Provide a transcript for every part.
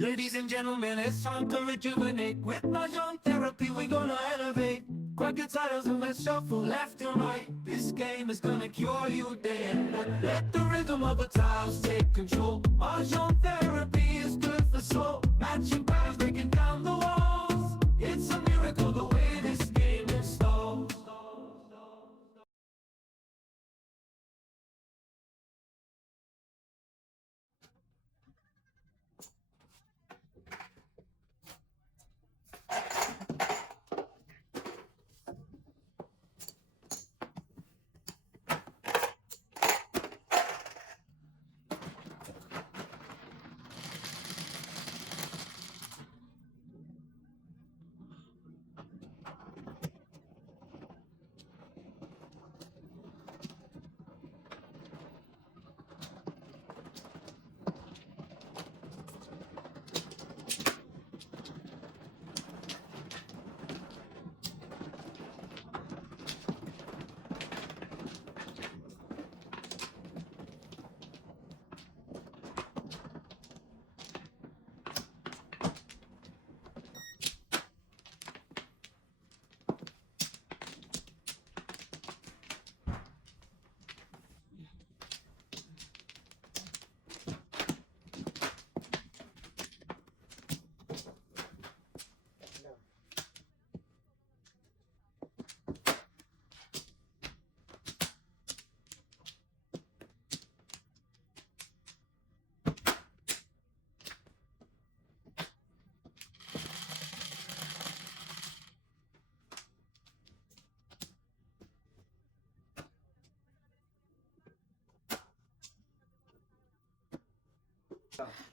Ladies and gentlemen, it's time to rejuvenate. With Mahjong therapy, we're gonna elevate. Grab your titles and let's shuffle left and right. This game is gonna cure you day and night. Let the rhythm of the tiles take control. Mahjong therapy is good for soul. Matching patterns, breaking down the walls. It's a miracle the way this game installs.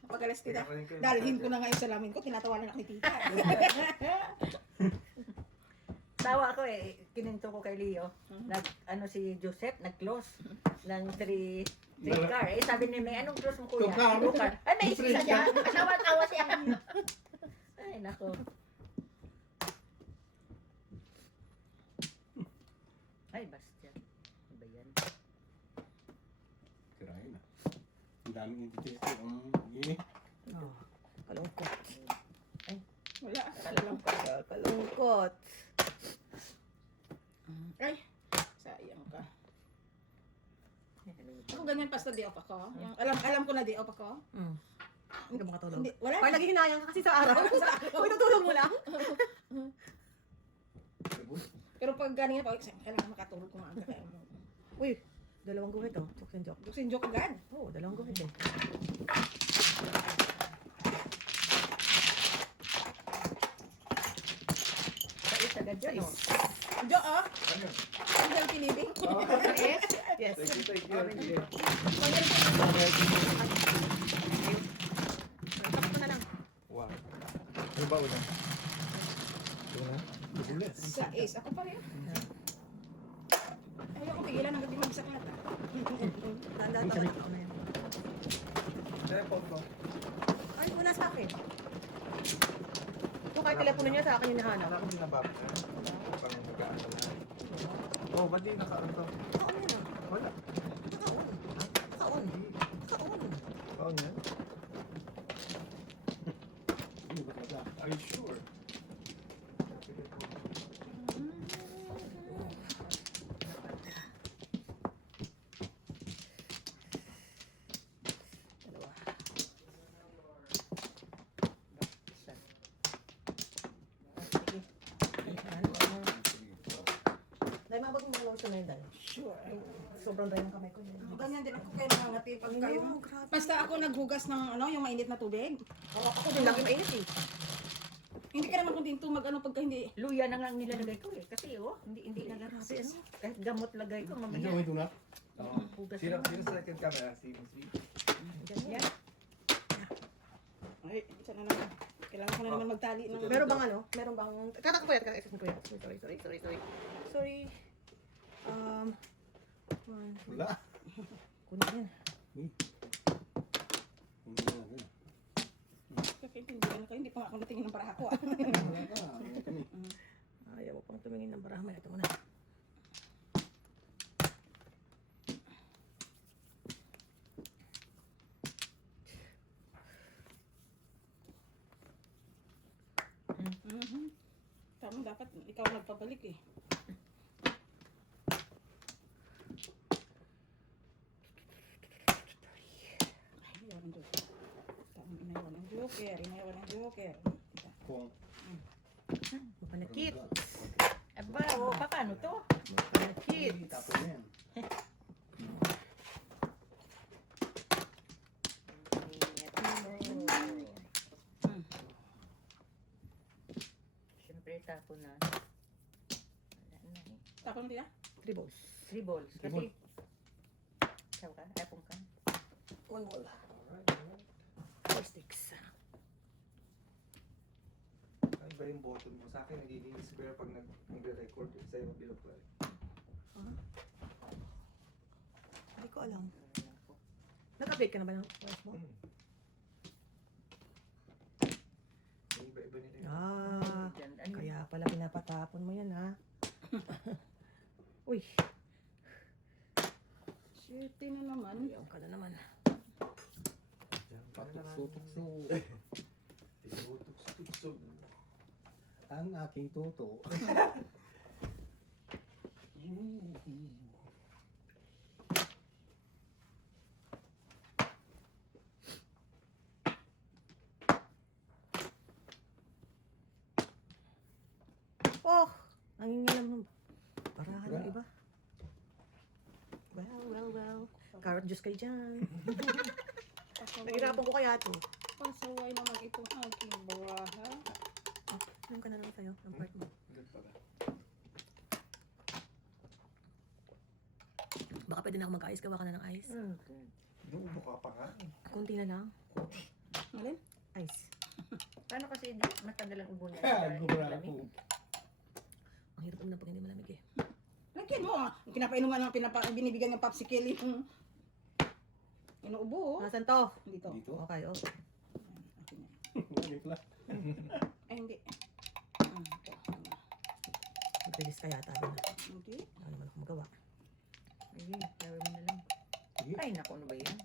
Pag alas tita, dalhin ko na ngayon sa lamin ko, tinatawanan ako ni tita. Tawa ako kininto ko kay Leo. Ano si Joseph, nag-close ng 3 car. Sabi ni May, anong close mo kuya? 2 car. Ay, may isa siya. Tawa-tawa siya. Ay, nako. Ay, Bastian. Ano ba yan? Kirain na. Ang daming entity. Oh, kalungkot. Ay, Wala. kalungkot. Ay, sayang ka. Ako ganyan basta di off ako. Yung, alam ko na di off ako. Hindi ka makatulog. Hindi, wala. Kaya lagi hinayang ka kasi sa araw. Uy, natulog mo lang. Pero pag ganyan pa, kailangan makatulog ko maaga. Kaya mo. Uy, dalawang guhit oh. Tuksin joke. Dusin joke agad. Oo, dalawang guhit eh. Kait agad dyan oh. Jo, oh. Angel Pinibing. Yes? Yes. Thank you. Tapos mo na lang. Wow. Ano ba ulan? Una? Bubulis. Sa ace, ako pa rin. Ayaw ko pigilan hanggang di mag-isa ka. Nandatawa ako na yan. Telepon ko. Ay, una sa akin. Kung kahit telepono niya sa akin yung nahanap. Alam ko din na ba? Pang mag-aano na. Oh, ba't di naka-ano to? Nakaon yan ah. Wala. Nakaon. Nakaon. Paon yan? Hindi ba talaga? Are you sure? Dalawa. Isa. Sige. Dahil mabot mo lang sa na yun dahil. Sure. Sobrang dahil ng kamay ko yun. Ganyan din ako kayo nangangati pag kayo. Basta ako naghugas ng yung mainit na tubig. Ako din lagi mainit eh. Hindi ka naman kuntinto mag-ano pagka hindi. Luya na nga ang nilalagay ko eh. Kasi hindi na grabe ano. Kahit gamot lagay ko Medyo mamaya. may tunap? Hugas Sino na. sa second camera? Si Miss Ganyan. Ay, isa na naman. Kailangan ko na naman magtali ng... Meron bang ano? Meron bang... Katak ko yan. Excuse ko yan. Sorry. Sorry. Wala. Kunin yan. Hindi na agad. Kakaitindihan ko, hindi pa nga ako natingin ng para ako. Wala ka. Kami. Ayaw mo pang tumingin ng barama. Ito muna. Tama, dapat ikaw nagpabalik eh. Ay, inayawan ng Joker. Tama, inayawan ng Joker. Inayawan ng Joker. Kita. Kung Mapanakit. Aba, o, paano to? Mapanakit. tapos na yan. Siyempre, tapo na. Wala na eh. Tapos mo tita? 3 balls. 3 balls. Kasi, Three saw ka? Apong ka? 1 ball. Alright, alright. 4 sticks. Ay, ba yung button mo? Sa akin, nagiging square pag nagre-record. Sa'yo, bilog pa rin. Hindi ko alam. Nag-update ka na ba ng voice mo? May iba-iba nila yun. Ah, Diyan, ano yun? kaya pala pinapatapon mo yan, ha? Uy, Shit, na naman. ayaw ka na naman. Patukso-tukso. Tinutukso-tukso. Ang aking toto. Oh, nangingilam ng parahan ng iba. Well. Carrot juice kayo dyan. Nahirapan ko kaya ito. Pasaway naman itong aking baraha. Alam ka na lang sa'yo, ang part mo. Good pala. Baka pwede na ako mag-ice, gawa ka na ng ice. Inuubo ka pa nga. Kunti na lang. Alin? Ice. Paano kasi di matagal ang ubo niya? Gumala Lamig. ko. Ang hirap naman pag hindi malamig eh. Lagyan mo ah. Pinapainom nga ng binibigyan ng popsicle yung inuubo. Nasaan to? Dito. Dito. Okay, oh. Akin yan. Ano pala? Ay, hindi. Ito. Mag-release kaya tayo na. Hindi. Wala naman ako magawa. Ayun, tawag mo na lang. Sige. Ay, naku, ano ba yan?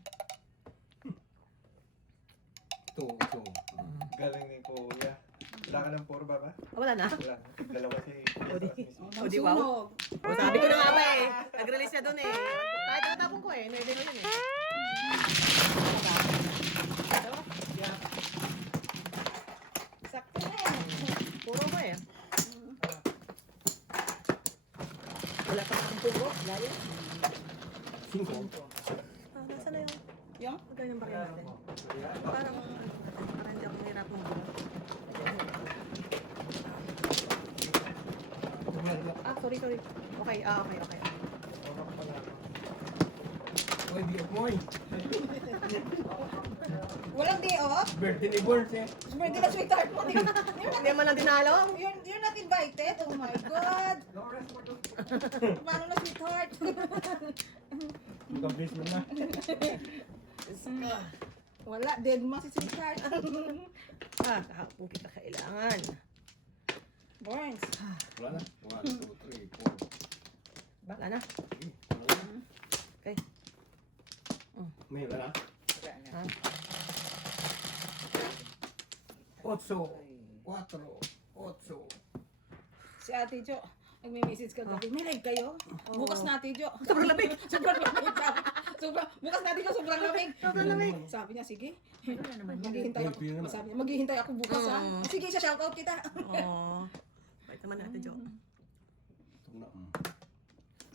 Ito. Galing ni Kuya. Wala ka ng porba ba? Ah, wala na? Wala. Dalawa si O, di. mismo. O, di wow. Sunog. O, sabi ko na nga ba eh. Nag-release na dun eh. Kahit natapon ko eh. Pwede mo yun eh. Sakto na yan. Puro mo eh. Wala pa akong puro. Laya. 5. Ah, nasa na yung Yung? magkano yung bakit natin? Ayan. Parang hindi ako nahirap mo bulat. Ah, sorry. Okay, okay. Oy, di mo eh. Walang day off? Birthday ni Burns eh. Birthday na sweetheart mo. Hindi man lang dinalo. You're not invited? Oh my God. No rest for two. Paano na sweetheart? Mag-update mo na. Wala, dead mo si sweetheart. Ah, kahapon kita kailangan. Burns. Wala na. 1, 2, 3, 4. Wala na. Okay. May wala na. Wala na. Ah. 8. 4. 8. Si Ate Jo, nagme-message ka gabi. May live kayo? Bukas na Ate Jo. Sobrang lamig. Sobrang lamig. Bukas na Ate Jo, sobrang lamig. Sobrang lamig. Sabi niya, sige. Wala naman yan. Maghihintay ako. Yun naman. Sabi niya, maghihintay ako bukas ha. Sige, siya shoutout kita. Oh. Bait naman natin, Jo. Ito na.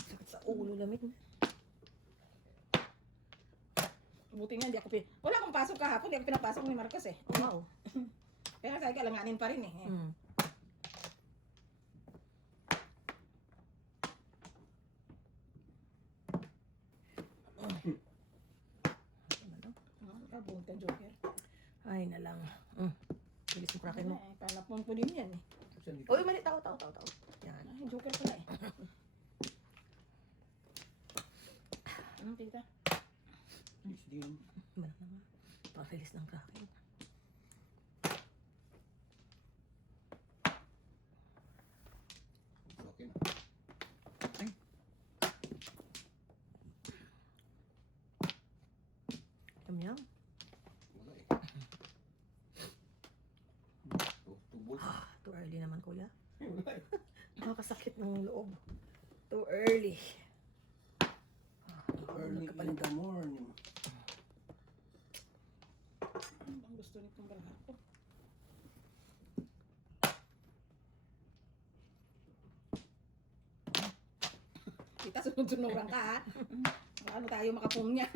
Sakit sa ulo, lamig. Buti nga, hindi ako wala akong pasok kahapon, hindi ako pinapasok ni Marcos eh. Wow. Kaya sabi ka, alanganin pa rin eh. Mm. Kabunta, Joker. Ay, na lang. Bilis yung kraken mo. Ay, palapon po din yan eh. Uy, mali. Tao. Yan. Ay, Joker pala eh. Anong tita? Malang naman. Pa-release ng kraken. Okay na. Yum. Wala eh. Tubol. Too early naman, kuya. Nakakasakit ng loob. Too early. Early in the morning. Ano bang gusto nitong balaha ko? Kita sunod-sunuran ka ha. Ano tayo makapung niyan.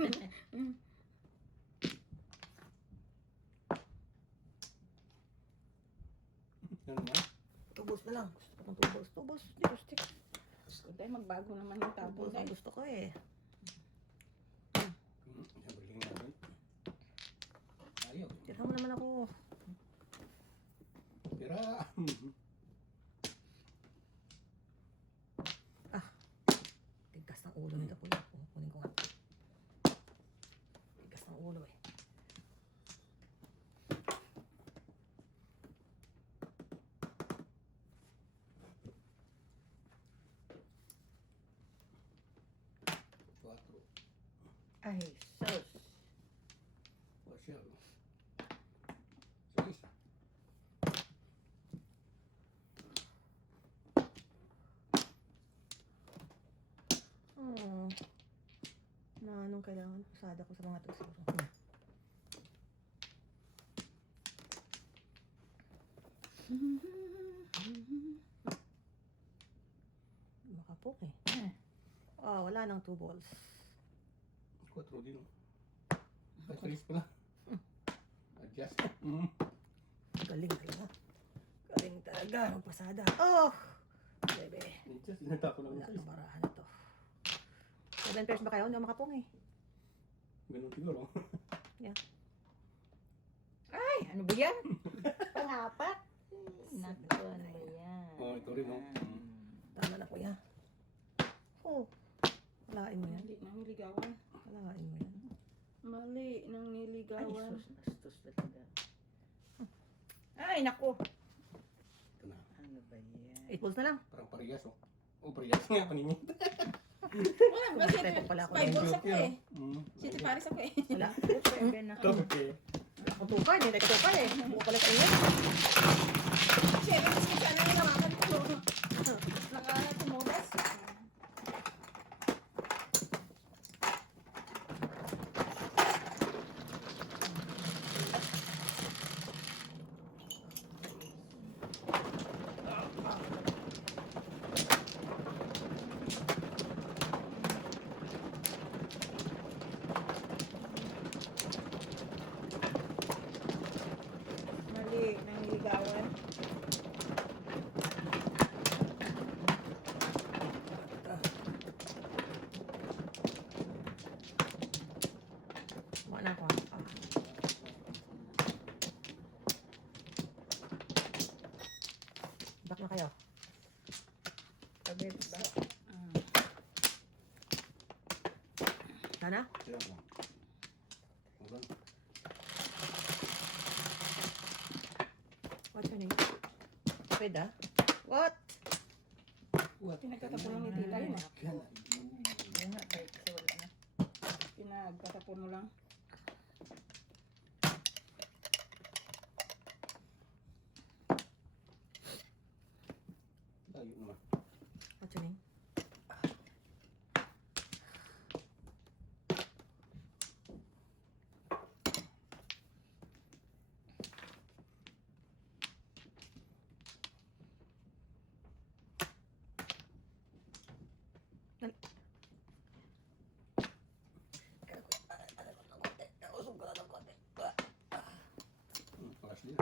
Yan na. Tubos na lang. Gusto ko ng tubos. Tubos. Dito stick. Gusto tayo magbago naman yung tapon Tubos ang tayo. gusto ko eh. Sabihin natin. Ayaw. Tira mo naman ako. Tira. Tigas ng ulo nito po. Kunin ko nga. Tigas ng ulo eh. Quatro. Ay, sus. Pasyal. Seis. Na anong kailangan pasada ko sa mga to siguro. Makapok eh. Oh, wala nang 2 balls. Quatro din. Ay, tres pala. Adjust. Galing talaga. Galing talaga. Magpasada. Oh! Bebe. Adjust. Inatapon lang Wala ng nang barahan na to. 7 pairs ba kayo? Hindi ako makapong eh. Ganun siguro. Ay, ano ba yan? Pangapat. Naku, ano ba yan? Oh, ito rin, oh. Tama na kuya. Oh. Walain mo yan. Mali nang niligawan. Walain mo yan. Mali nang Ay, niligawan. sus, bastos talaga. Ay, naku. Ito na. Ano ba yan? 8 balls na lang. Parang parehas, oh. Oh, parehas nga paningin. Wala, kasi Step up pala ako. 5 balls ako eh. Mm. City Paris ako eh. Wala. Pwede na. Okay. Ako tukar. Hindi ko tukar eh. Buko pala sa inyo. Siyempre, kasi sana nalawakan ko. Nakahanap tumubas. Mali nang niligawan. Mga na ako. Back na kayo. Pabit ba? Sana? Kaya mo. Wala. What's your name? Pwede ah? What? Pinagtatapon lang ni Tita yun ah. Ayun nga, kahit kasi wala na. Pinagtatapon mo lang. Layo naman. What's your name? Paras din.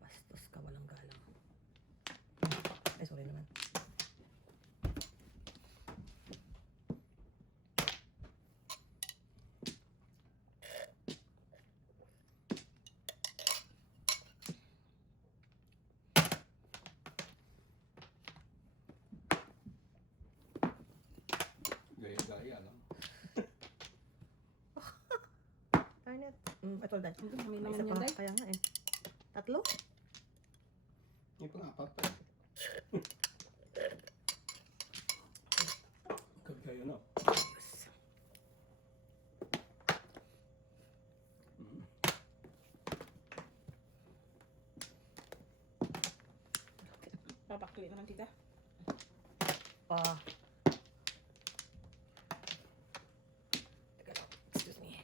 Bastos ka, walang galang. Ay, sorry naman. Gaya-gaya lang. Darn it. Ito dahil. May Isa naman yun pa. dahil. Kaya nga eh. 3? May pang-apat pa. Kagaya na. Mm. Papakli naman tita. Pa. Teka lang. Excuse me.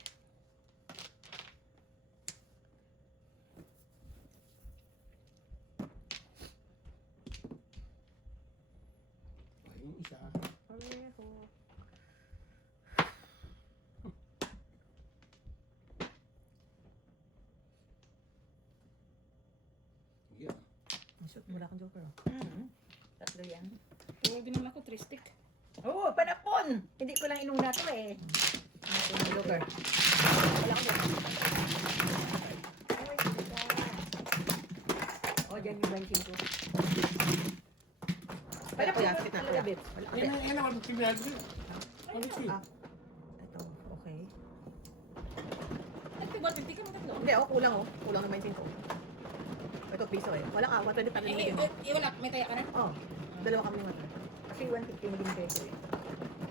Ay, yung isa. Pareho. Yeah. Shoot, wala kang joker. Oh. Tatlo yan. Oo, din naman ako 3 stick. Oo, panapon! Hindi ko lang inuna to eh. Joker. Wala ko dyan. Oh, dyan yung 25. Pwede ko yan, sa gitna ko yan. Wala ko Yan dyan. na, yan na, magpipinado. Mag-see. Ah. Ito, okay. Nagtibot, hindi ka mo tatlo. Hindi, oh, kulang oh. Kulang ng 25 ko. Ito, piso eh. Wala ka, 120 pa rin Eh, yung wala, may taya ka na? Oh, dalawa kami naman. Kasi 150 naging peso eh.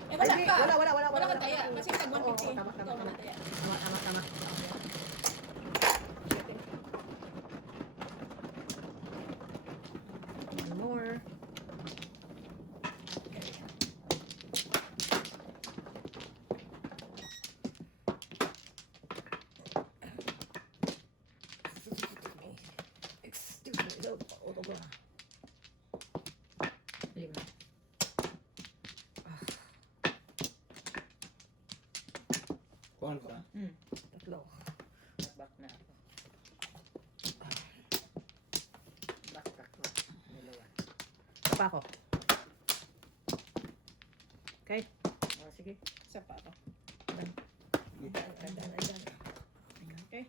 Eh, wala Hindi, ka. wala. Wala kang taya. Kasi pag 150, Oo, tama, ikaw tama. wala taya. Tama. One more. Excuse me, daw pa. Oto ba? Lima. Kuhan ka. Tatlo. Back na ako. Back ako. Dalawa. Ito pa ako. Okay. Oh, sige. Isa pa ako. Ayan. Okay.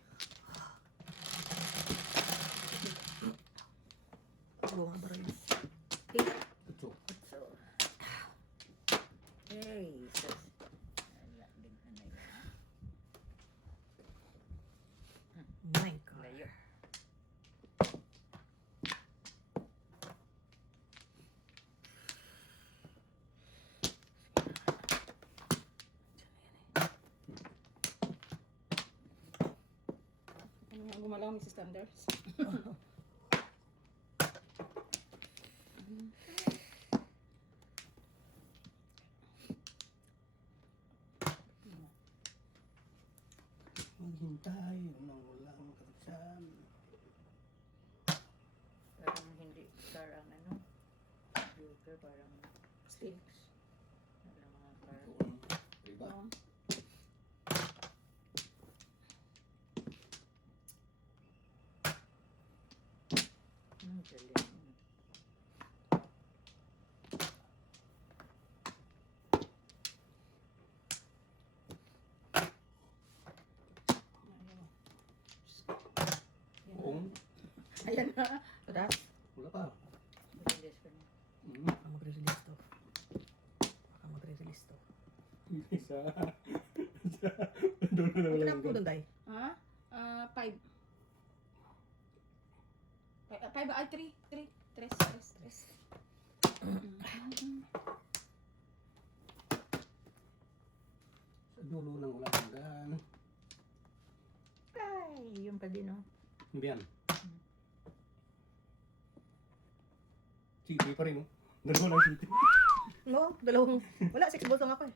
Bunga ba rin? Ito. So. Hey, sus. Wala din ano yan. My God. Layo. Ano nga gumalaw, Mrs. Thunders? Maghintay nang walang karagsan. Parang hindi, parang ano. Joker, parang sticks. Wala mga card. Diba? Oo. Galing. Oo. Ayan na. Tada. Wala pa. Mabilis ko na. Baka magre-release to. Baka magre-release to. Isa. Doon na Ito wala na po doon, Day. Ha? 5. 5 ay 3. 3. Sa dulo ng walang hanggan. Ay, yun pa din oh. Biyan. City pa rin, oh. Dalawa lang city. No, dalawang. Wala, 6 balls lang ako eh.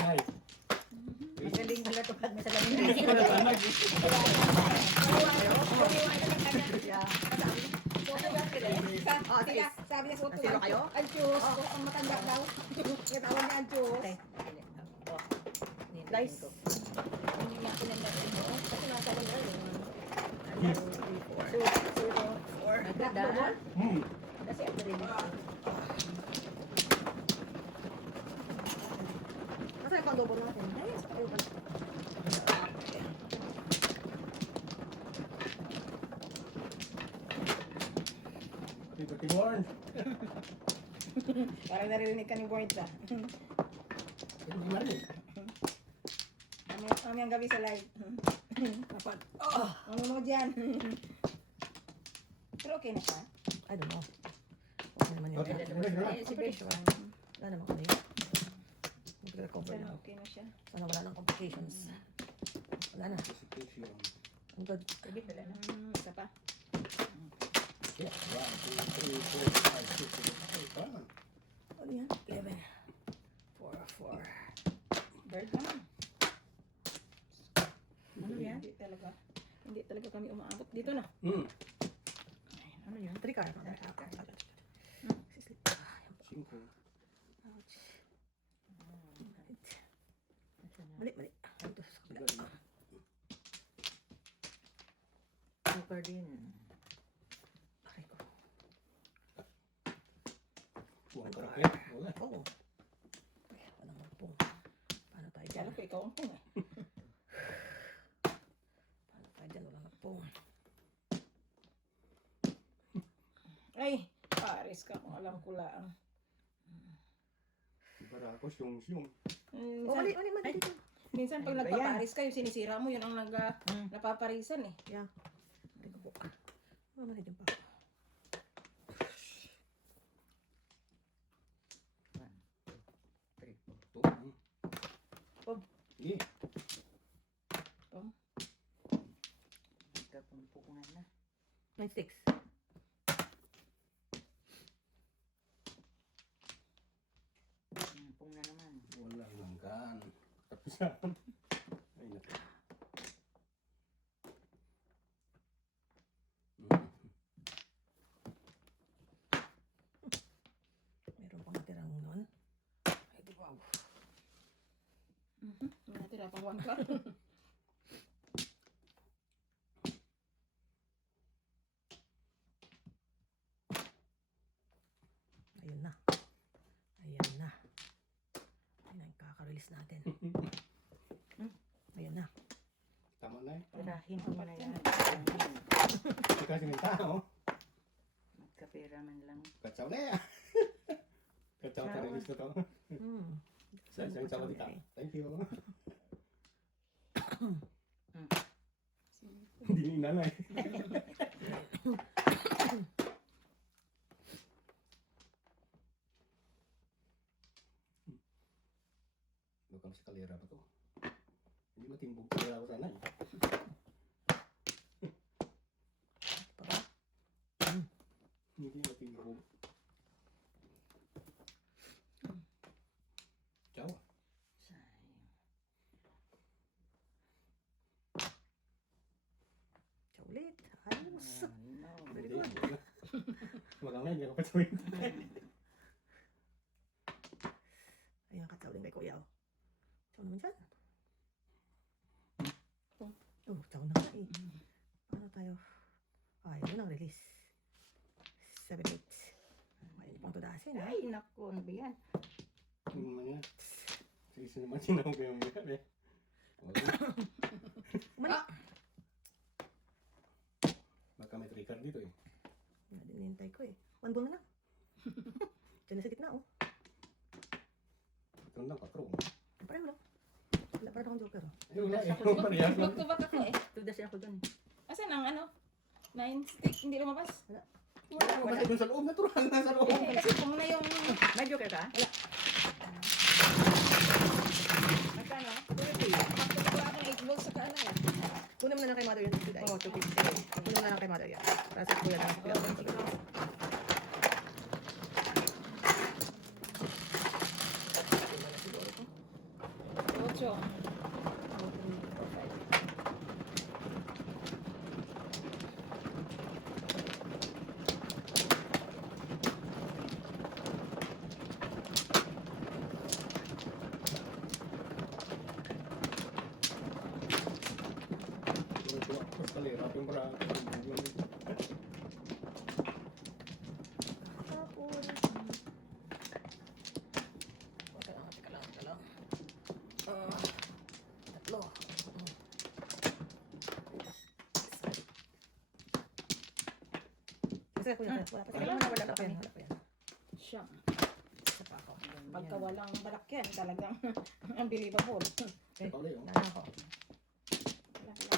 Ay. Magaling pala to pag may salamin. Wala pa nag. Ah, Sila, sabi niya suot ko. Nasiro kayo? Anchos. Ang matanda daw. Natawan niya Anchos. Okay. Oh. Nice. Hindi niya pinandarin mo. Kasi nasa lang rin. Naganda. Hmm. Kasi ako rin. Nasa yung pang-double natin? Ay, sa kayo pala. Liberty Warren. Parang naririnig ka ni Boyd ah. Ito di marinig. Mamayang gabi sa live. Kapag, Ano mo dyan? Pero okay na siya. I don't know. Okay naman yun. Okay. Si Bishop. Wala naman kami yun. Mag-recover Sana na. okay na siya. Sana wala nang complications. Wala na. Anticipation. Ang good. Sige, wala na. Isa pa. Yeah. 1, 2, 3, 4, 5, 6, 7, 8. Tama. Ano yan? 11. 4, 4. Bird naman. Ano yan? Hindi talaga kami umaabot. Dito na. Ano yan? 3 car. Sislip. 5. Ouch. Mali, mali. Dito sa kabila. Joker din. Aray ko. Buwang karakit. Wala. Oo. Ay, walang magpong. Paano tayo dyan? Kala ko ikaw ang pong. Paano tayo dyan? Walang magpong. Ay, pares ka kung alam ko lang. Barakos yung siyong. Oh, mali, mali, mali. Dito. Minsan pag Ano ba nagpaparis kayo, sinisira mo, yun ang napaparisan eh. Yeah. Aray ko po. Oh, mali din pa ako. 3, 2. Oh. Sige. Kapumpukungan na. 96. Pung na naman. Wala langgan. Tapisan. Ay, naku. Meron pang natirang nun. Ay, di wow. Natira pang one car. Ayun na. Ayan na. Ayun na yung kaka-release natin. Ayun na. Tama na eh. Tirahin ko na yan. Hindi kasi ng tao. Magkapera man lang. Katsaw na yan. Katsaw ka rin gusto to. Hmm. Sa isang tsaw dito. Thank you. Hindi ni nanay. Bukang sa kalera ba to? Hindi matimbog kalera ko sana eh. Hindi matimbog. Ciao. Siya ulit. Ayos. Very Hindi, good. hindi. Magamay, hindi ako patsawin. Ayan, katsaw din kay Kuya. Oh. Tsaw naman dyan. Oh, tsaw na nga eh. Paano tayo? Ay, yun ang release. 7, 8. Ayun pang tudasin ha. Ay, naku. Ano ba yan? Ano naman yan? Sige naman sinawag ko yung mga eh. Okay. Mali. Baka may trigger dito eh. Yan din nintay ko eh. One ball na lang. Diyan na sa gitna oh. Ito lang, 4. Pareho lang. Wala pa rin akong joker oh. Ayun na eh. Parehas lang. Back to back ako eh. Tudas ako dun. Asan ang ano? 9 stick, hindi lumabas. Wala. Basta dun sa loob, natural na sa loob. Eh, kasi kung na yung... May joker ka? Magkano? Pagkakita ko ako ng 8 balls sa kaano eh. Kunin mo na lang kay mother yan. Oh, 250. Kunin mo na lang kay mother yan. Para sa kuya lang. Kuya lang. Ocho. Tapos kalera, yung parang. Tapos. Teka lang. Tatlo. Kasi kuya, wala pa. Wala pa yan. Siyam. Isa pa ako. Pagka walang balakyan, talagang unbelievable. Ito ulit yun. Wala na ako. Wala, wala.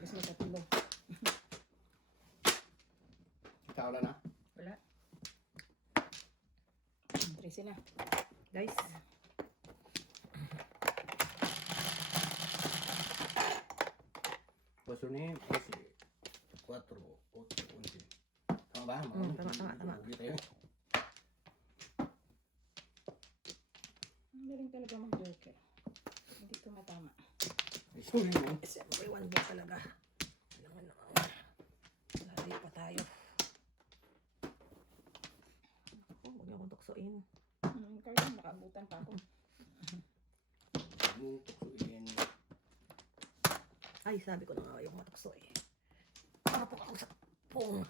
Mas may katulog. Ikaw na na. Wala. 13 na. Guys. Paso ni 4, 8, 11, Tama ba? Tama. Uwi tayo. Ang galing talaga mag-joker. Hindi tumatama. Ay, sorry mo. Siyempre, 1 ball talaga. Alam mo naman. Lari pa tayo. Ako, huwag niyo akong tuksoin. Kaya nakaabutan pa ako. Yung tuksuin. Ay, sabi ko na nga yung matukso eh. Parapok ako sa pong.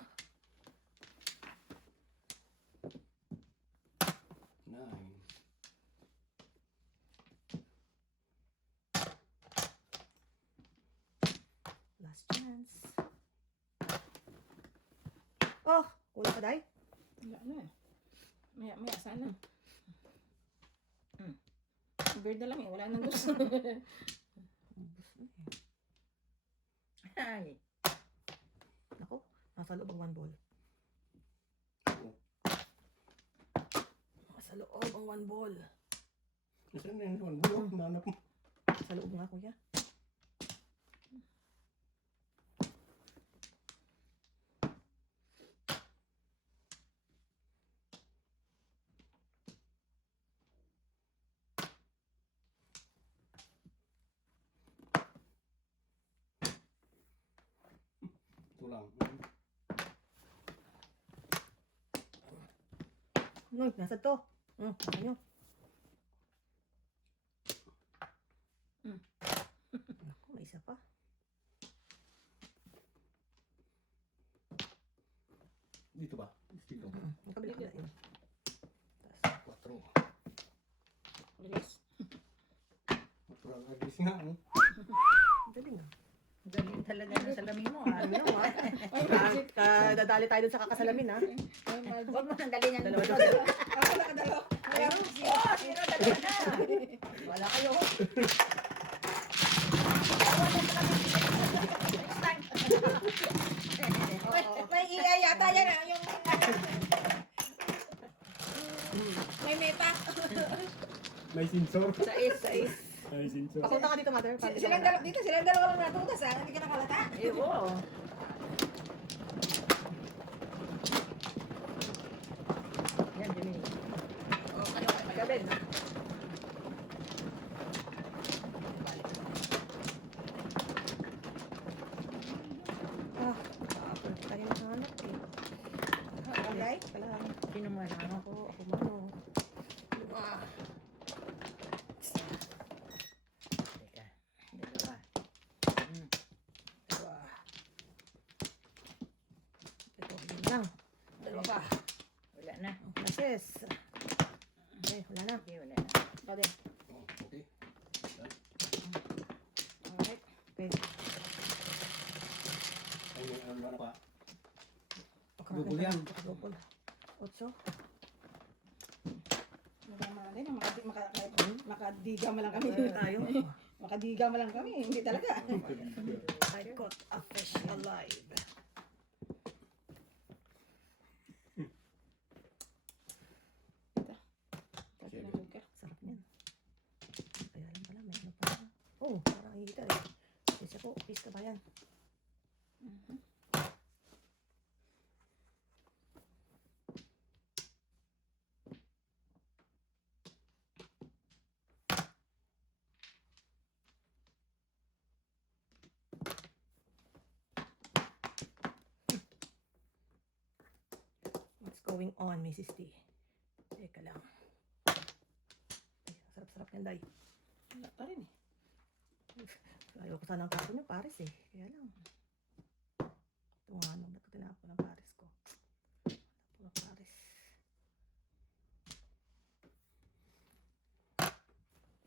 9. Last chance. Oh, kulang pa, Day? Wala na. Maya sana. Bird na lang eh. Wala nang gusto. Ay. Ako, nasa loob ang 1 ball. Nasa loob ang 1 ball. Nasaan na yun? Bulok, nanap mo. Sa loob nga, kuya. Ito lang. Ano, nasa to? Ano? Ako, may isa pa. Dito ba? Dito. Ang kabila ka na. 4. Release. Natural agis nga. Ano? Galing ah. Galing talaga ng salamin mo. Ah. Ano ah? Dadali tayo dun sa kakasalamin ah. Ay, magic. Huwag mo sandali niyang Dalawa gusto. dalawa. Ako nakadalaw. Ayun, zero, dalawa na. Wala kayo. Next time. May iya yata yan ah. Yung may meta. May sensor. Sais. May sensor. Pakunta ka dito, mother. Silang dalawa dito. Silang dalawa lang natutas ah. Hindi ka nakalata. Eh, oo. Yan, Jimmy. Galing. Ah, kapag tayo nakahanap eh. Okay? Kailangan. Sino man ang Ako mano. Ah, Teka. Dalawa. diba? Ito, yun lang. Dalawa pa. Wala na. Nases. Okay, wala na. Okay, wala na. Pwede. Oh, okay. Alright. Okay. Ay, ano pa? Pagkakaroon Double yan. Double. 8. Magama din. Makadiga mo lang kami. Tayo. Makadiga mo lang kami. Hindi talaga. I caught a fish alive. Kasi na joker. Sarap niyan. Kaya lang pala, may ano pa. Oh, parang hihita eh. Isa po, fish ka ba yan? What's going on, Mrs. T? Teka lang. Ay, sarap-sarap yan, Day. Wala pa rin eh. Ayoko sana ang tapon yung Paris eh. Kaya lang. Ito nga, ano, ba't ko tinapon ang Paris ko? Tapon ang Paris.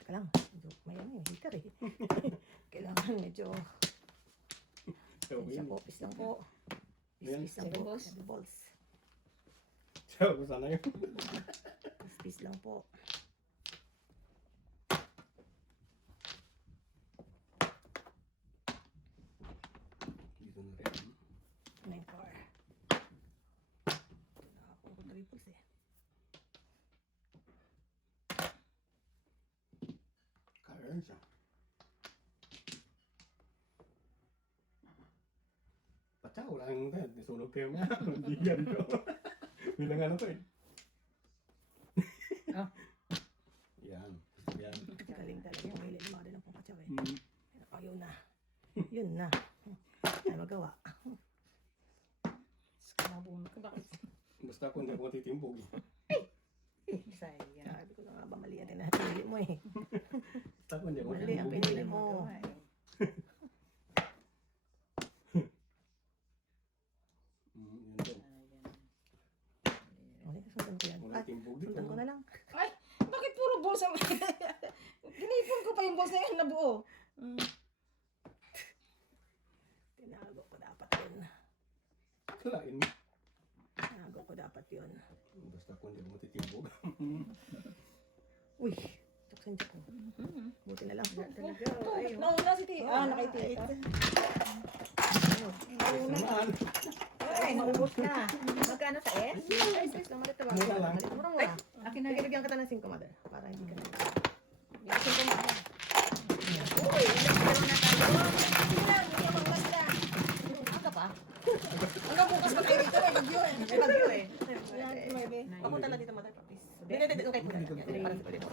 Teka lang, medyo may ano yung heater eh. Kailangan medyo, Sabi siya po, pis lang po. Yan. Pis lang Seven po, balls. 7 balls. Sabi sana yun. Pis lang po. Dito na rin. 9-4. Nakapuro ko triples eh. Karon siya. Patsaw Parang nasunog kayo niya. Hindi ganito. Bilang ano ko eh. Ah. Yan. Yan. Galing talaga yung mahilig mga din ang pangkatsaw eh. Mm. Oh, yun na. Yun na. Ay magawa. Kumabunod ka bakit? Basta kung hindi ako matitimbog. Sayang. Sabi ko na nga ba mali natin na pinili mo eh. Basta kung hindi ako Mali ang matitimbog. pinili mo. Yan to. Okay, sundan ko yan. Wala Ah, timbog dito. sundan ko na lang. Ay, bakit puro balls ang... Ginipon ko pa yung balls na yan na buo. Tinago ko dapat yun. Kalain mo. Tinago ko dapat yun. Basta kung hindi ako matitimbog. Uy, choksan ko. Buti na lang. Talaga. Ay, Nauna si Tita. Ah, nakitita. Naman. ay, naubos na. Magkano sa S? Ay, sis, lang malit ba? Mura lang. Murang mura. Akin na. Bigyan kita ng 5, mother. Para hindi ka na. Uy, nagkaroon na tayo. Sige lang, hindi ako mas na. Aga pa? Hanggang bukas pa tayo dito, may bagyo eh. May bagyo eh. Yan, 9. Papunta lang dito, mother, please. Hindi, okay po. Para sa dito.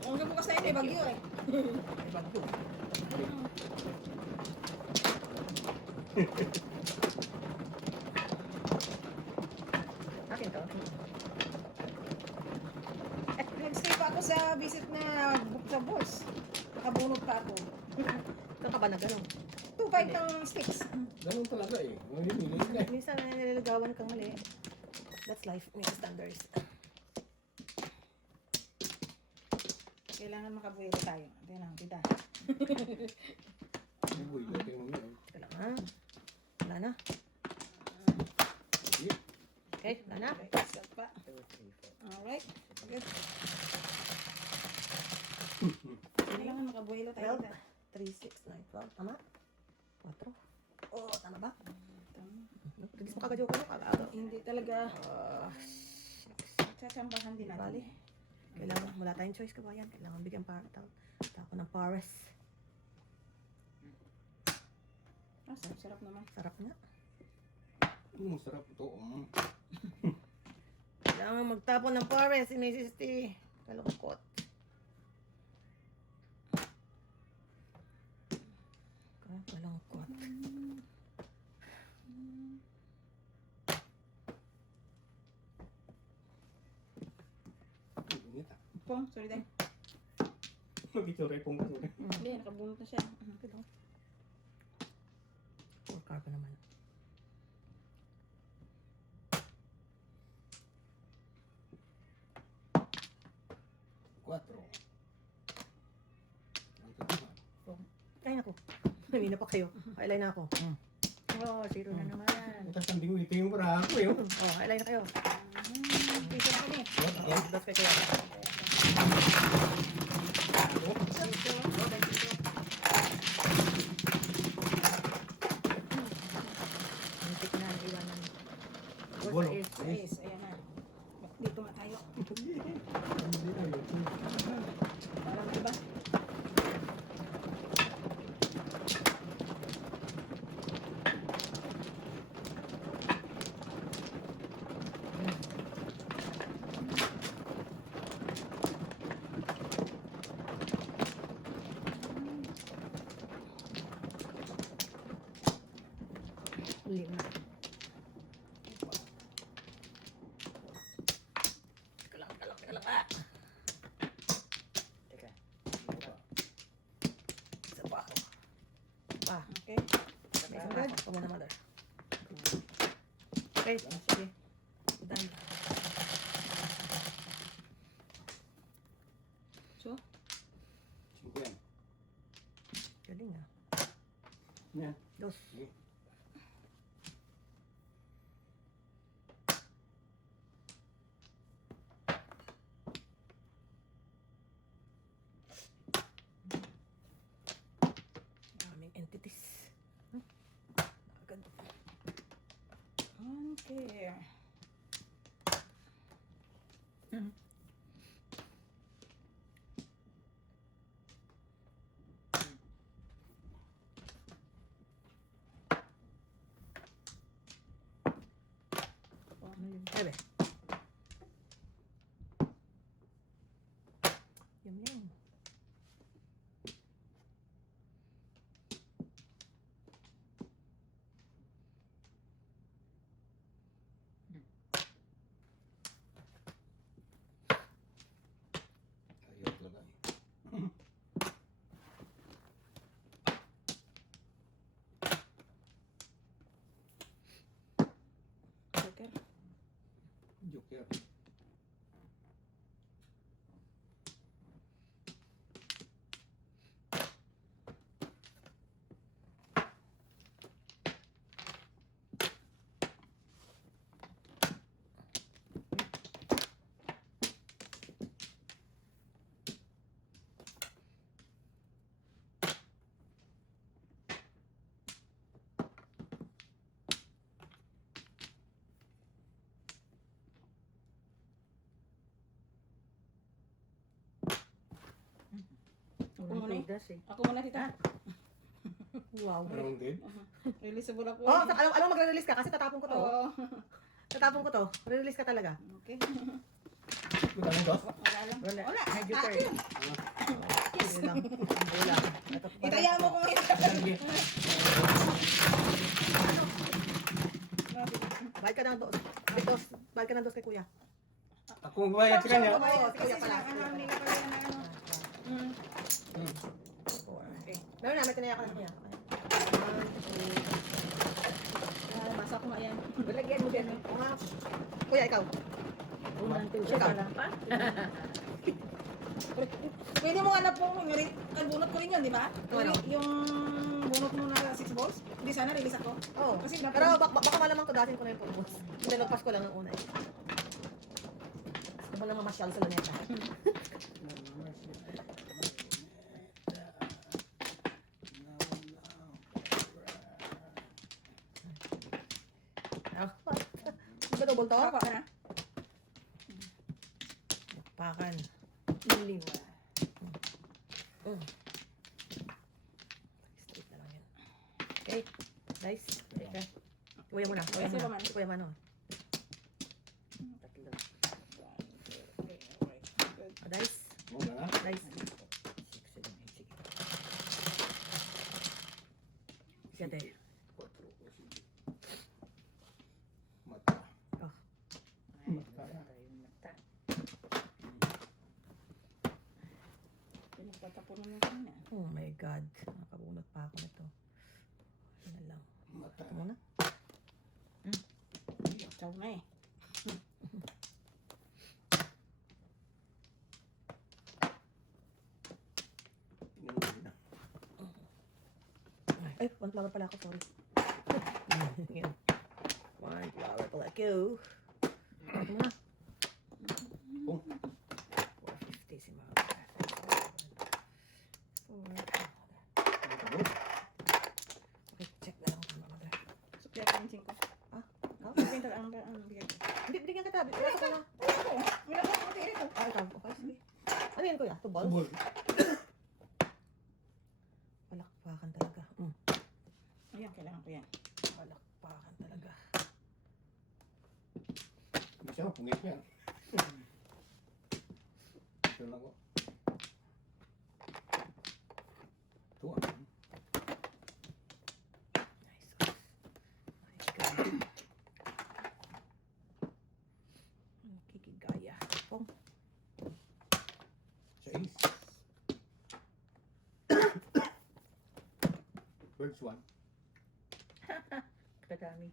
Hanggang bukas tayo, may bagyo eh. May bagyo. Akin to. Nag-stay pa ako sa visit na sa balls. Nakabunod pa ako. Saan ka ba na gano'n? 2.5 ng sticks. Ganun talaga eh. Mamimilis ka eh. Minsan nililigawan kang mali. That's life. May standards. Kailangan makabuelo tayo. Tingnan lang, tita. Uy, okay mo yun. Teka lang ha. Wala na. Sige. Okay, wala na. Okay, start pa. Alright. Good. Kailangan makabuelo tayo. 12, 3, 6, 9, 12. Tama? 4. Oh, tama ba? Release mo kagad yung ano. Kagad. Hindi talaga Ah, tsatsambahan din natin. bali. Kailangan, wala tayong choice ka ba yan? Kailangan bigyan tako ng pares. Ah, sarap naman. Sarap nga. Sarap ito. Kailangan magtapon ng pares si Mrs. T. Kalungkot. Kalungkot. Init ah. Pong, sorry tayo. Mag-itsura pong kasura. Hindi, nakabunot na siya. Okay lang. Or car pa naman. Quatro. Kaya na ko. Namina pa kayo. Highline na ako. Oh, 0 na naman. Tapos ang bingo ito yung para ako eh. Oh, highline na kayo. Pisa na ni. Das kayo kayo. Muntik na ang iwanan. Bolo. Yes, ayan na. Dito nga tayo. Para maiba. Huli na. Isa pa. Pa. Okay. May isang bag. Huwag mo na, mother. Okay, sige. Done. So, Cinco yan. Galing ah. Yan. Dos. Daming entities. Agad. okay. Ebe. Yum. Ayaw talaga eh. Joker. Joker. Ako muna eh. Tudas eh. Ako muna tita. Wow. Rounded. Releasable ako. Oh, alam mo magre-release ka kasi tatapon ko to. Oo. Tatapon ko to. Re-release ka talaga. Okay. Wala nang to? Wala lang. Wala. Wala. Ay, Joker. Akin. Sige lang. Wala. Ito pa. Itaya mo kung ito. Sige. Bayad ka ng dos. Bayad ka ng dos kay kuya. Ako magbayad sa kanya. Oo, Kasi kuya pala. sila, ano, nila pala na ano. Mm. Okay. Meron na, may tinaya ka na kuya. Basa ko nga yan. Balagyan mo din. Kuya, ikaw. Unang tulos pa lang pa. Pwede mo hanap po, ang bunot ko rin yun, di ba? Ano? Yung bunot mo na 6 balls, hindi sana release ako. Oo. Kasi Pero baka malamang to dasin ko na yung pulbos. Hindi, nagpas ko lang ng una eh. Gusto mo lang mamasyal sa luneta. Di ba double to? Baka ka na. Pakan. Lima. Straight na lang yan. Okay. Nice. Okay. Kuya mo na. Kuya mo Sino na. man? Kuya mo na. Tatlo. Nice. Muna na. Nice. 6, 7, 8, sige. Siyete. 4. Mata. Oh. Wala tayong mata. Pinagtatapunan mo kanina. Oh my God. Nakabunot pa ako nito. Ano na lang. Mata. Ito muna. Chow na eh. Tingnan mo na. Ay, one flower pala ako. Sorry. Yan. One flower pala ako. Ito muna. Oh. 450 si Mama. 4. Matabo. Okay, check na lang kung Mama. Sukya ka yung 5. Ah? Pinta ang bigay. Hindi, binigyan kita. Pinasok ko na. Wala ko ako tiri ko. Ah, ikaw. Okay, sige. Ano yan, kuya? 2 balls? Tubol. Palakpakan talaga. Ayan, kailangan ko yan. Palakpakan talaga. Hindi siya mapungit yan. Ito lang ako. Ito ah. Nice. My God. Kikigaya. Pong. Sa ace. First one. Kadami.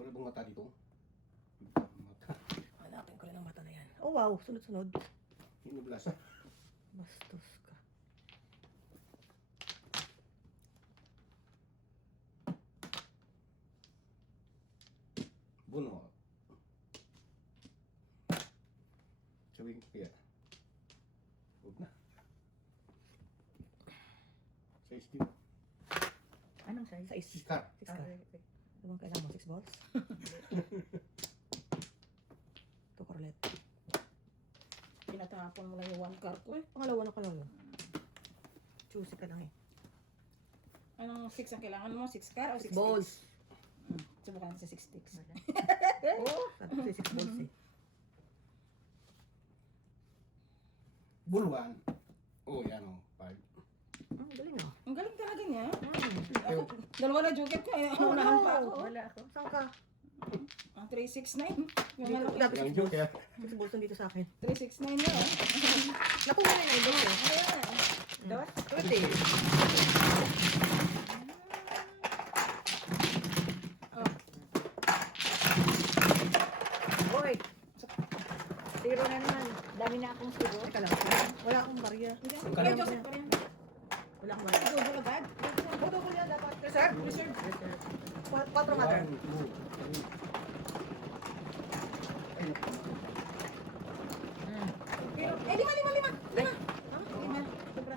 Wala bang mata dito? Mata. Hanapin ko rin ang mata na yan. Oh wow, sunod-sunod. Hinublasa. Bastos ka. Buno. Sabihin ko kaya. Huwag na. Size din. Anong size? Sa is. Siskar. 6 ka. Ano bang kailangan mo? 6 balls? 2 corlet. Pinatapon mo lang yung 1 card ko eh. Pangalawa na pala yun. Choosy ka lang eh. Anong 6 ang kailangan mo? 6 card o 6 6 balls. Subukan sa 6 sticks. Wala. Oo. Sabi ko 6 balls eh. Bulwan. Oh, yan oh. 5. Galing ah. Ang galing talaga niya. Hmm. Ako, dalawa na joker ko. Unahan pa ako. Wala ako. Saan ka? 369. Yung Dito, ano, dapat Yung 6 balls. joker. 6 balls nandito sa akin. 369 yun. Nakuha na yung balls eh. Ayan. Dos. 20. Hoy. Zero na naman. Dami na akong zero. Teka lang. Wala akong barya. Kaya Joseph pa rin. Wala akong barya. Double agad. Oh, double yan dapat. Reserve. Reserve. 4 mother. 1, 2, 3. Ay, naku. Pero, eh, lima. Lima. Sobra.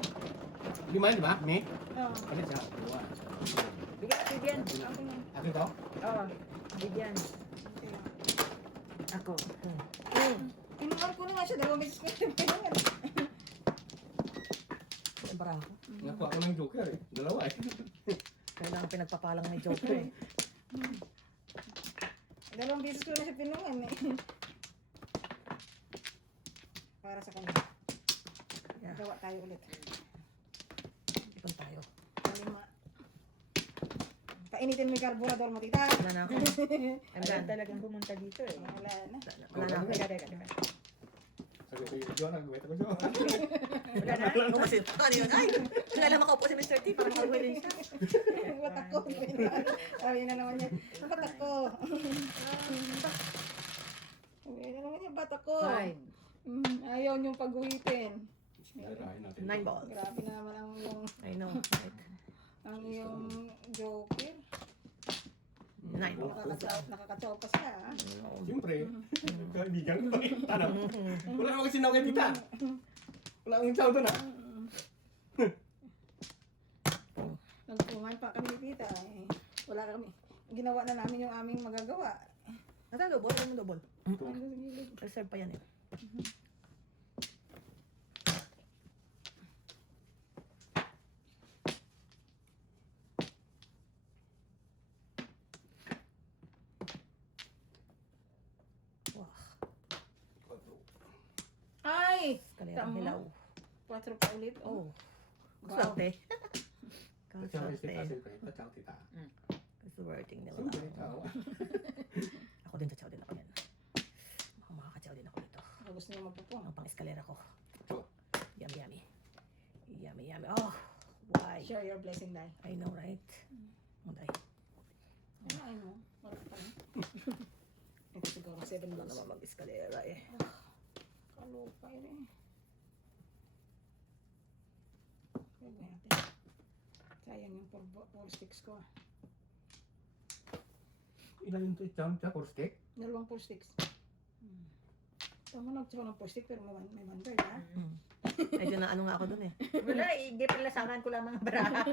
5, di ba? May? Oo. Ano siya? 2. Bigyan, bigyan. Ako na. Ako ito? Oo. Bigyan. Ako. Pinuhan ko na nga siya. 2 beses ko yung pinungan. Ang bara ako. Nakuha ko ng joker eh. 2 eh. Kailangan pinagpapalang may joker eh. 2 beses ko na siya pinungan eh. Para sa kanya. Yeah. Gawa tayo ulit. Ipon tayo. 5. Painitin mo yung carburetor mo, tita. Wala na ako. I'm Alam done. talagang pumunta dito eh. Wala na. Wala na ako. Teka. Sabi ko yung John, nagweta ko siya. Wala na. Umasin. Ano yun? Ay! Kilala mo po si Mr. T. Parang nakawilin siya. Batak ko. Sabi na naman niya. Batak ko. Sabi na naman niya, batak ko. 5. Ayaw niyong pag-uwitin. Darahin natin. 9 balls. Grabe na naman I know. Right. ang iyong joker. 9 balls. Nakakatsaw pa siya. Ah. Siyempre, kaibigan ko. Ano? Wala naman kasi kay tita. Wala akong chow doon ah. Nagpungan pa kami ni tita. Eh. Wala kami. Ginawa na namin yung aming magagawa. Nasa double? Ano mo double? Ano sa gilid? Reserve pa yan eh. Wow. Ay! Kalerang Tama. hilaw. 4 pa ulit. Oh. Wow. Swerte. Siyempre, tita, Swerte. siyempre. Chow tita. Swerte nila. Siyempre, chow. Ako din, chachaw din ako yan. Makakachaw din ako dito. Gusto niyo magpupong. Ang pang-eskalera ko. Sure. Yummy. Oh, why? Share your blessing, Dai. I know, right? Muday. Ay mo. Wala pa rin. Ito siguro 7 Wala balls. naman mag-eskalera eh. Kalupay rin. Huwag natin. Sayang yung 4 sticks ko. Ilan yung chow? Chow or steak? 2 4 sticks. Tama na ako ng 4 stick pero may one-bird ha. Medyo na ano nga ako dun eh. Wala eh. Hindi palasakan ko lang mga baraha.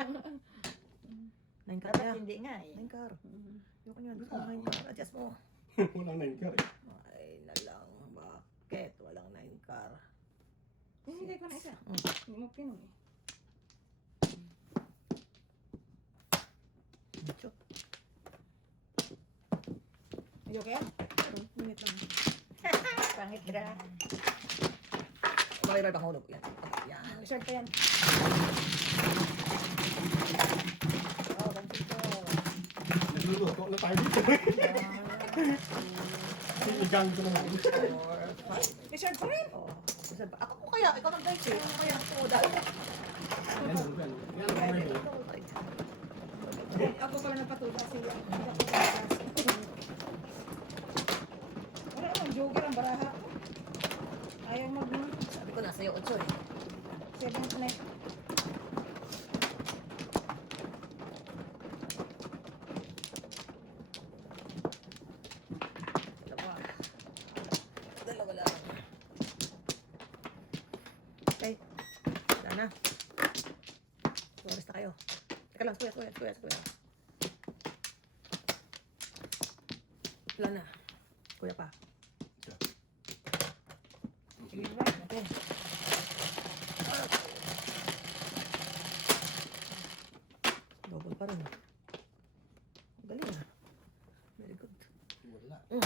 9 car Dapat kaya. hindi nga eh. 9 car. Ayoko nyo. Dito 9 car. Adjust mo. Walang 9 car eh. Ay na lang. Bakit? Walang 9 car. Hindi ko na isa. Hindi mo pinong eh. Medyo. Okay? Minute lang. Pangit dra. Bakit ba panghulog? Yan. Yan. Reserve pa yan. Oh, ganito to. Nagluluto na tayo dito. Sinigang ko naman. 4, 5. Reserve pa rin. Oh. Isa pa. Ako ko kaya. Ikaw nag-guide eh. Ako kaya. Oo, dahil. Yan, yan. Yan, yan. Ako pala nagpatula si wala naman, joker ang baraha. Ayaw mag Sabi ko nasa iyo 8 eh. 7 na. Dalawa lang. Okay. Wala na. Tuwaris na kayo. Teka lang, kuya. Wala na. Kuya pa. Sige ba? Okay. Double pa rin. Galing ah. Very good. Wala. Mm.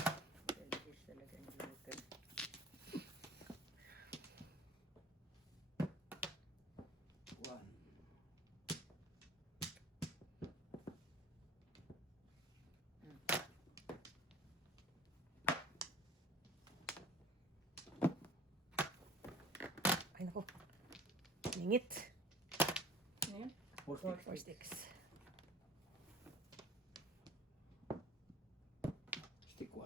singit. Ano yun? Four Four sticks. Sticks. Stick 1.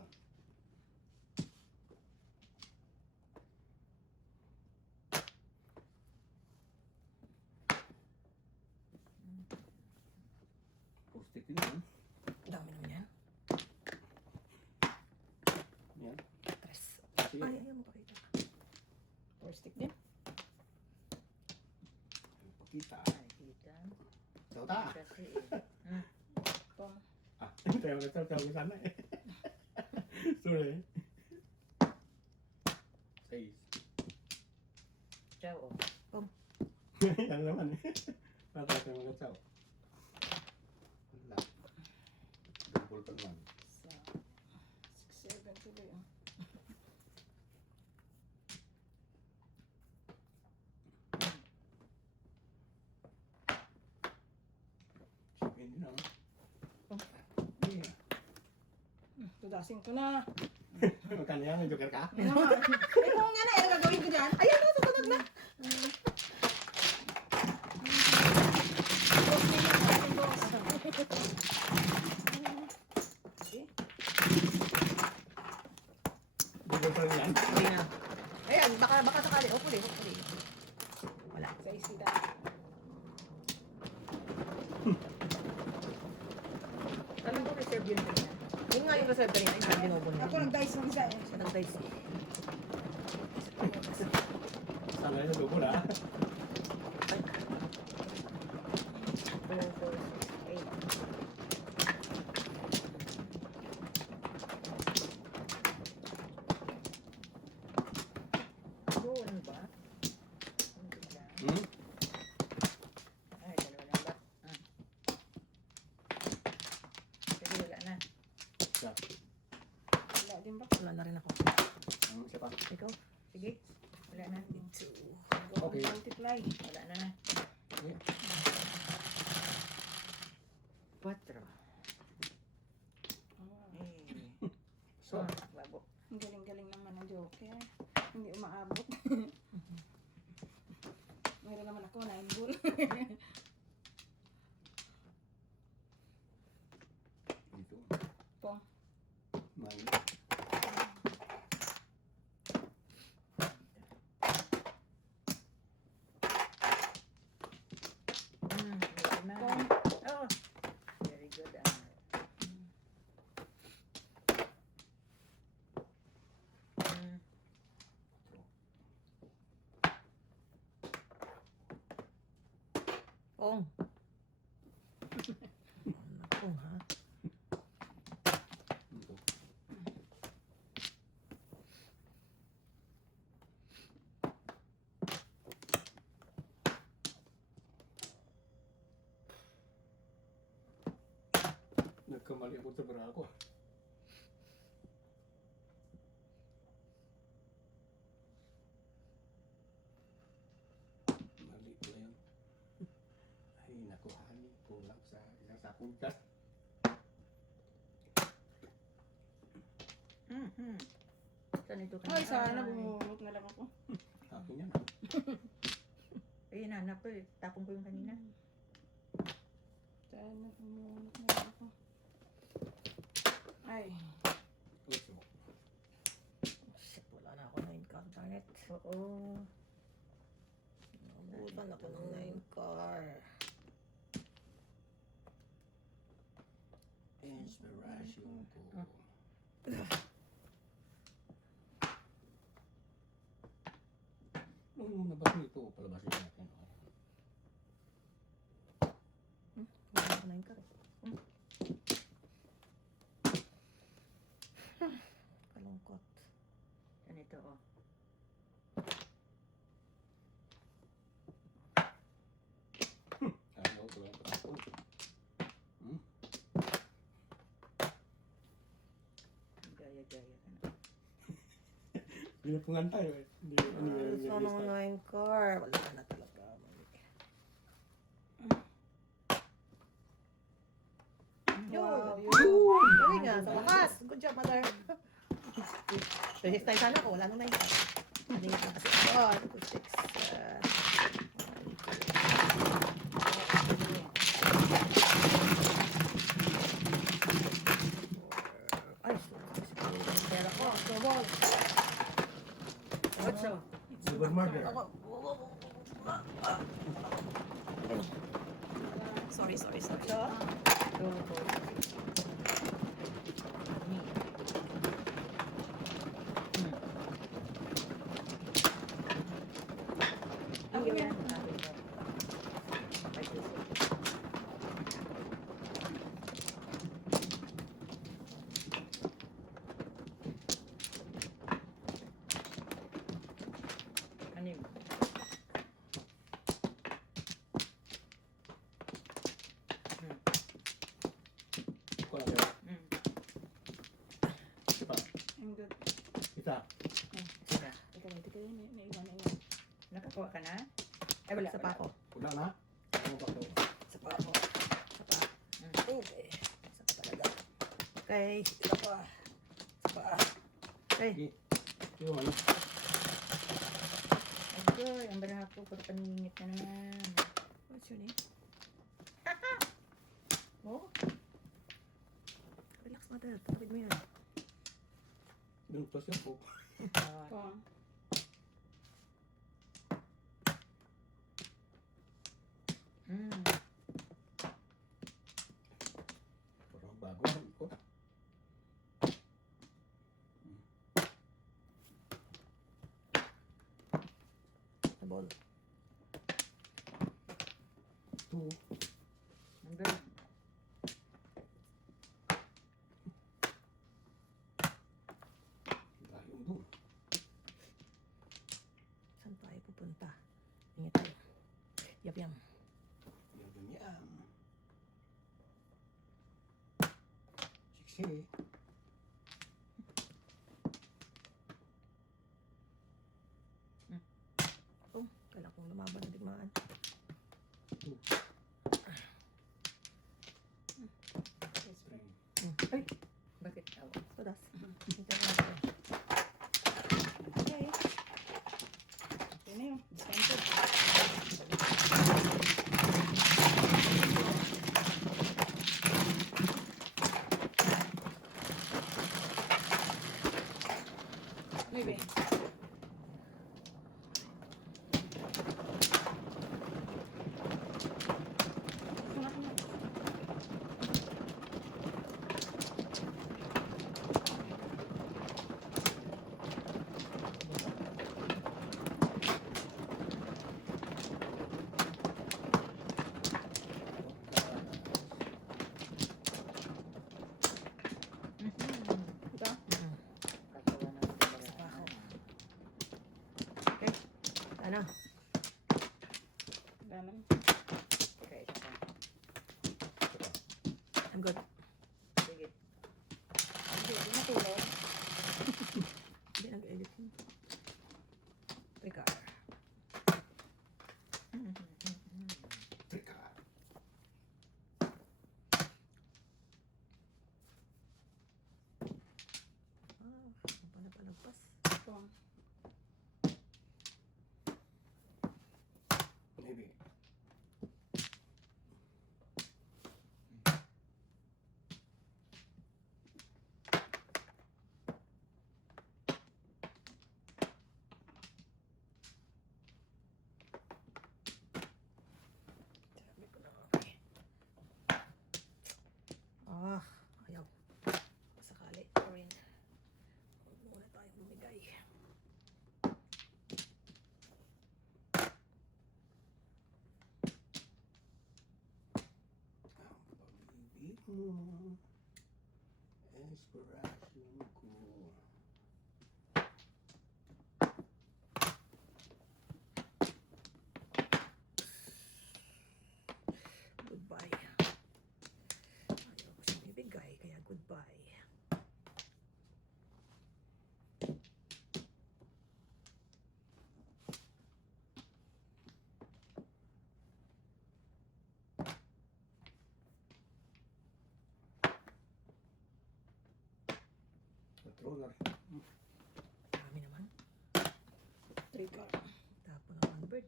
Four stick din yan. Dami naman yan. Yan. Tres. Sige. Ay, ayaw mo pakita. 4 stick din. Pakita. Ay, kita. Sauta. Kasi eh. Pong. Ah, tayo mo sana eh. Sorry. 6. Ciao. Oh. Yan naman eh. Natay tayo mga chow. Wala. Double pa naman. Sa 6, 7 tuloy. Oh. Hindi na. Yeah. Tudasin ko na. Magkano yan? May joker ka? Ano nga? Eh kung nga na, eh, gagawin ko dyan. Ayan na, susunod na. Double pa rin yan. Hindi na. Ayan, baka sakali. Hopefully. Wala. Sa isida. Alam ko reserve yun kanina. Yun nga yung reserve kanina. Yung binubon na. Ako nag-dice ng isa eh. Siya nag-dice. Sana yun double ah. 4, 4, 6, 8. Doon ba? Hindi lang. Hmm? Ay, dalawa lang ba? Sige, wala na. Siya. Wala din ba? Wala na rin ako. Siya pa. Ikaw? Sige. Wala na. Okay. Multiply. Wala na. Okay. 4. Oh, Eh. So, Babo. ang galing-galing naman ng joker. Hindi umaabot. Mayroon naman ako, 9 bull. dito. Pong. Mali. Ito na. Pong. Oh. Very good. Pong. Pong, ha? Dito. Nagkamali ako sa barako. Mali pala yun. Ay, naku, honey. Kulang sa isang sakong gas. Saan ito Ay, sana Ay. bumulot na lang ako. Akin yan. Eh, hinanap ko eh. Tapong ko yung kanina. Sana bumulot na lang ako. Ay. Gusto. Shit, wala na ako 9 car. Darn it. Oo. Nabutan ako ng 9 car. Inspiration ko. Nung nabas nito, palabasin natin. Wala ako 9 car. Kalungkot. Saan ito oh. Ayaw, tulang ako. Gaya-gaya ka na. Binapungan tayo eh. Hindi, Sana ako 9 car. Wala na talaga. Wow, Yun! Galing nga, sa wakas. Good job, mother. Rehis tayo sana ako. Wala nung 9 car. Hindi nga kasi. 1, 2, 6. Sorry. So, 2, 4, 3. Ang Ang yan. yan. Ano yun? Kuha na kayo. Mm. Isa pa. I'm good. Isa. Sira. Ikaw, ito kayo. Naiwan na iwan. Nakakuha ka na? Ay, wala. Isa pa ako. Wala na. Ano pa to? Isa pa ako. Isa pa. Mm. Okay. Isa pa talaga. Okay. Isa pa. Isa pa. Okay. Yung ano? Agoy, ang baraha ko. Puro paningit na naman. What's your name? Oh, Relax, mother. Tapid mo yan. Yung to siya po. Kung. Mm. Parang bago. Ko. The ball. 2. Nandun. Layong doon. Saan tayo pupunta? Ingat tayo. Yap yam. Yan yan. 6. Oh, kailangan kong lumaban na digmaan. Ay, bakit ako? Todas. Hintay mo natin. Okay. Okay na yun. Discounted. Maybe. Ito? Kakawa na ako talaga. Isa pa ako. Okay. Ano? Dami. Okay, isa pa. I'm good. Sige. Hindi, hindi matulog. Hindi nag-edit yun. Tricard. Trika. Ang palagpas. Kung. Maybe. Sabi ko na okay. Ayaw. Sakali. Rin. Huwag muna tayong bumigay. Ang pag-ibig mo. Inspirasyon ko. Goodbye. Ayaw ko siyang ibigay, kaya goodbye. Controller. Dami naman. Trigger. Tapon ang one bird.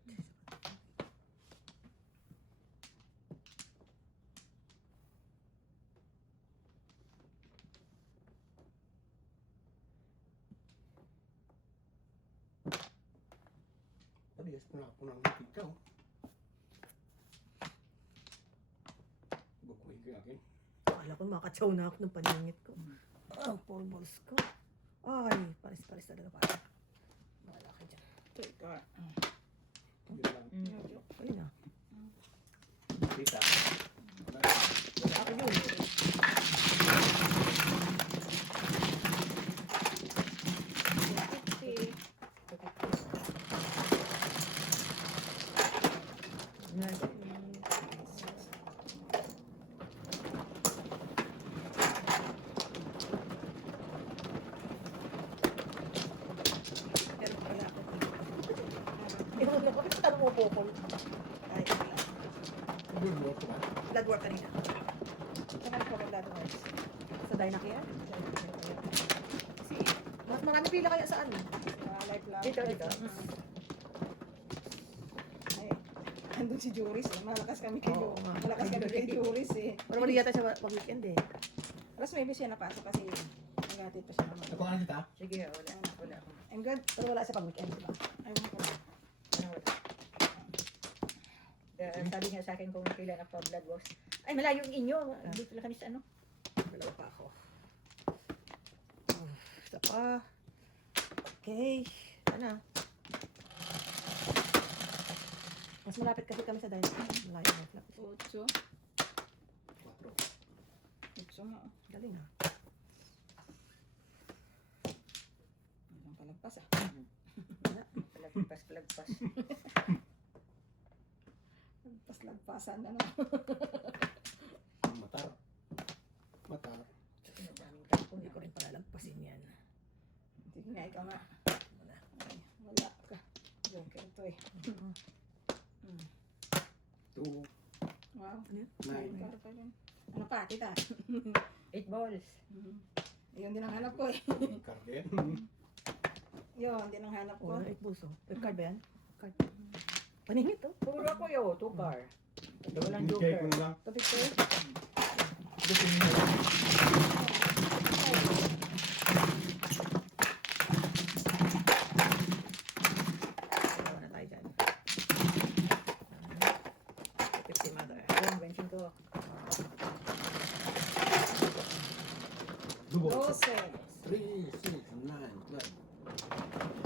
Parehas po na ako ng ikaw. akin. Akala ko makatsaw na ako ng paningit ko. Ang four balls ko. Ay, pares-pares talaga para. Wala ka dyan. Three card. Yun lang. Ayun na. Tita. Ako yun. Pero wala ako. Ewan ko, bakit tanong mo po ko? Ay, wala. Good work ba? Blood work kanina. Saan ko blood work? Sa Dynacare? Kasi, mas marami pila kaya saan? Life lang. Dito, dito. Ay, andun si Juris. Malakas kami kay Oo nga. Malakas kami kay Juris eh. Pero mali yata siya mag-weekend eh. Plus maybe siya napasok kasi nagatid pa siya naman. Nakuha kita? Sige, wala. Wala. I'm good. Pero wala siya pag-weekend, di ba? Ayaw ko na. Wala. Sabi niya sa akin kung kailan ako blood wash. Ay, malayo yung inyo. Dito lang kami sa ano. Dalawa pa ako. Isa pa. Okay. Ano? Mas malapit kasi kami sa Dynacare. Malayo na flap. 8. 4. 8 nga. Galing ah. Walang palagpas ah. Palagpas. Lagpasan ano. Matar. Matar. Daming kampo. Hindi ko rin palalagpasin yan. Sige nga, ikaw nga. Wala. Ay, wala ka. Joker to eh. 2. Wow. Ano yun? 9. Card pa rin. Ano pa, tita? 8 balls. Yun din ang hanap ko eh. Card din. Yun din ang hanap ko. Oh, 8 bulso. Card ba yan? Card. Paningit to. Puro ako yun. 2 car. Walang Check joker. mo na lang. Tubig ko eh. Wala na tayo dyan. 50 mother. Ayun, bensin ko. Dubo. 12. 3, 6, 9, 12.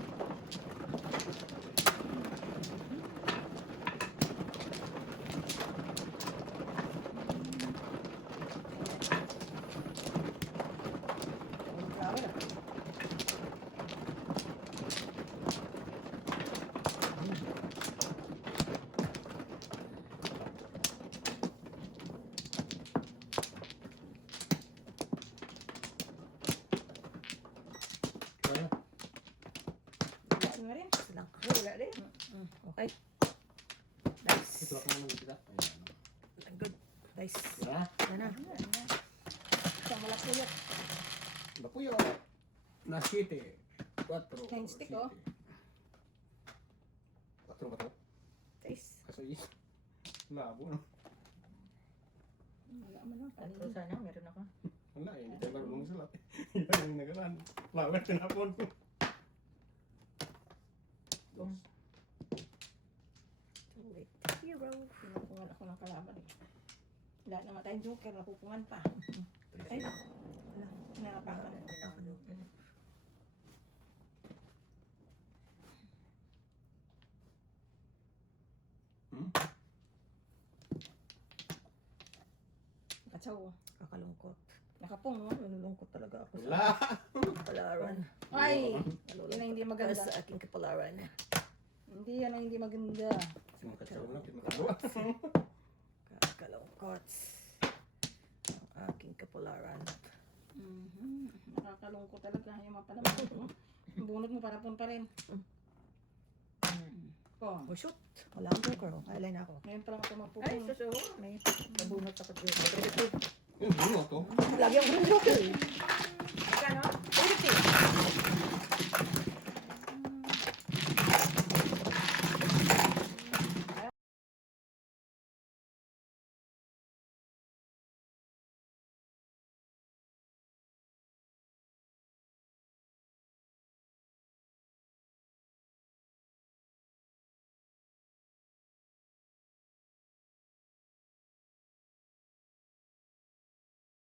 Flower ah. Kaya. Ayusin mo rin. Lang. Wala rin. Okay. Nice. Ito ako naman kita. Ayan. Good. Nice. Wala. Yan na. Isang wala puyot. Bapuyo. Na 7. 4. Nine stick, oh. 4 ba to? Nice. Kasi labo no? Wala mo lang. Ano sana? Meron ako. Wala eh. Hindi tayo marunong sulat. Yan yung nagalan. Flower tinapon ko. Wait. Hero. Pinapungan ako ng kalaban eh. Lahat naman tayong joker. Napupungan pa. Ay, Wala. napakan. Hmm? Katsaw. Kakalungkot. Nakapung oh. Nalulungkot talaga ako Wala. sa kapalaran. Ay! Yun Nalulungkot ang hindi ako maganda. sa aking kapalaran. Hindi yan ang hindi maganda. Makatsaw na. Pinakabuwa. Kakalungkot. Ang aking kapalaran. Nakakalungkot talaga yung mga panahon. Ang bunot mo parapon pa rin. Oh, Oh shoot! Wala akong joker. Oh. Highline ako. ngayon pa lang ako Ay, magpupong. suso. May nabunot ako dito. Yung buno to. Lagi akong joker. Magkano?